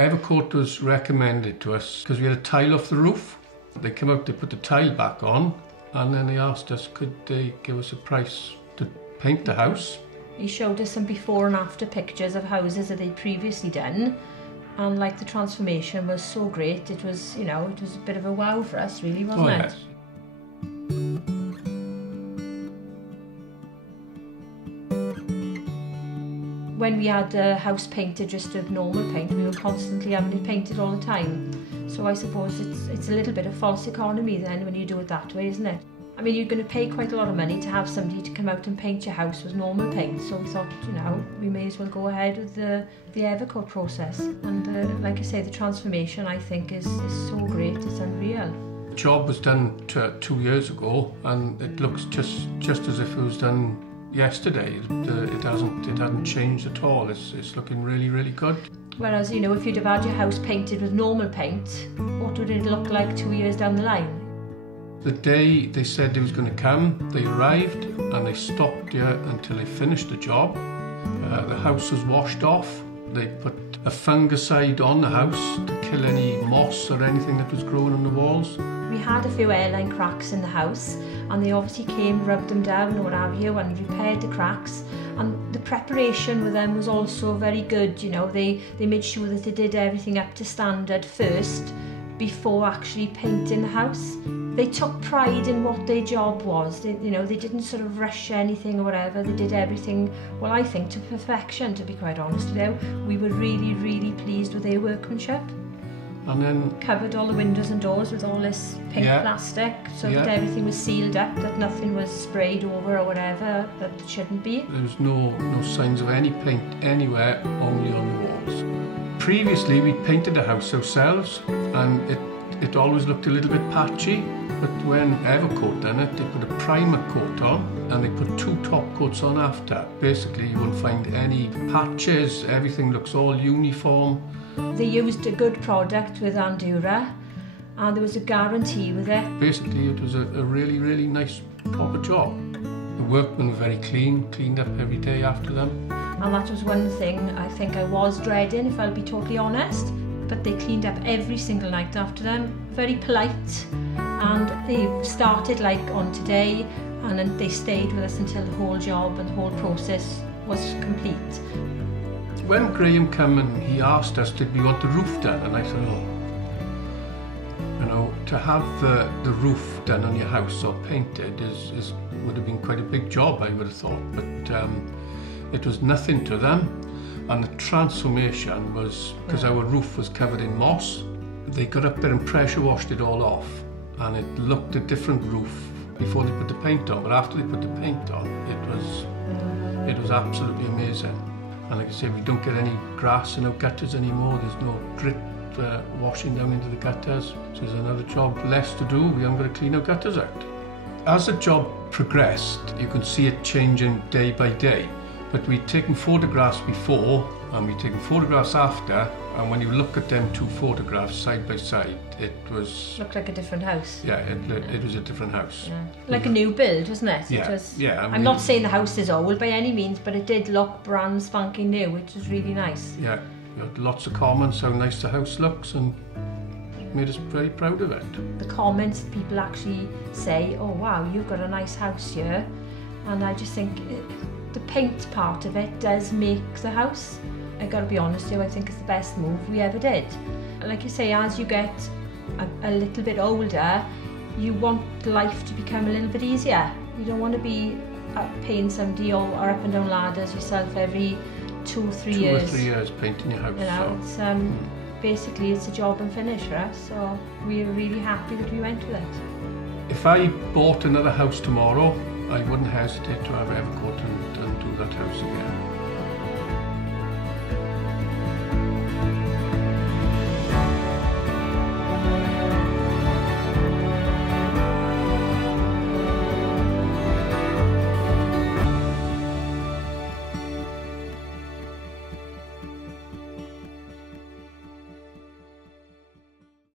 Evercoat was recommended to us because we had a tile off the roof. They came out, they put the tile back on, and then they asked us could they give us a price to paint the house. He showed us some before and after pictures of houses that they'd previously done, and like the transformation was so great. It was, you know, it was a bit of a wow for us, really, wasn't it? Yes. When we had a house painted just with normal paint, we were constantly having it painted all the time. So I suppose it's a little bit of false economy then when you do it that way, isn't it? I mean, you're going to pay quite a lot of money to have somebody to come out and paint your house with normal paint. So we thought, you know, we may as well go ahead with the Evercoat process. And like I say, the transformation I think is so great, it's unreal. The job was done 2 years ago, and it looks just as if it was done yesterday. It hasn't changed at all. It's looking really, really good. Whereas, you know, if you'd have had your house painted with normal paint, what would it look like 2 years down the line? The day they said they was going to come, they arrived and they stopped here until they finished the job. The house was washed off. They put a fungicide on the house to kill any moss or anything that was growing on the walls. We had a few airline cracks in the house, and they obviously came, rubbed them down or what have you, and repaired the cracks. And the preparation with them was also very good, you know. They made sure that they did everything up to standard first before actually painting the house. They took pride in what their job was. They didn't sort of rush anything or whatever. They did everything, well, I think, to perfection, to be quite honest with you. We were really, really pleased with their workmanship. And then covered all the windows and doors with all this pink plastic so that everything was sealed up, that nothing was sprayed over or whatever that it shouldn't be. There was no signs of any paint anywhere, only on the walls. Previously we painted the house ourselves, and it always looked a little bit patchy, but when Evercoat done it, they put a primer coat on and they put 2 top coats on after. Basically you won't find any patches, everything looks all uniform. They used a good product with Andura, and there was a guarantee with it. Basically it was a really, really nice proper job. The workmen were very clean, cleaned up every day after them. And that was one thing I think I was dreading, if I'll be totally honest. But they cleaned up every single night after them. Very polite, and they started like on today, and then they stayed with us until the whole job and the whole process was complete. When Graham came and he asked us, did we want the roof done? And I said, oh, you know, to have the roof done on your house or painted would have been quite a big job, I would have thought. But it was nothing to them. And the transformation was, because our roof was covered in moss, they got up there and pressure washed it all off, and it looked a different roof before they put the paint on. But after they put the paint on, it was absolutely amazing. And like I say, we don't get any grass in our gutters anymore. There's no drip washing down into the gutters. So there's another job less to do. We haven't got to clean our gutters out. As the job progressed, you can see it changing day by day. But we'd taken photographs before and we'd taken photographs after, and when you look at them 2 photographs side by side, it was... Looked like a different house. Yeah, it was a different house. Yeah. Like a new build, wasn't it? Yeah, I mean, I'm not saying the house is old by any means, but it did look brand spanking new, which was really nice. Yeah, we had lots of comments how nice the house looks, and it made us very proud of it. The comments, people actually say, oh wow, you've got a nice house here, and I just think the paint part of it does make the house. I gotta be honest with you, I think it's the best move we ever did. Like you say, as you get a little bit older, you want life to become a little bit easier. You don't want to be paying somebody or up and down ladders yourself every 2 or 3 years. 2 or 3 years painting your house. You know, so. It's basically it's a job and finish for us, so we're really happy that we went with it. If I bought another house tomorrow, I wouldn't hesitate to have Evercoat and do that house again.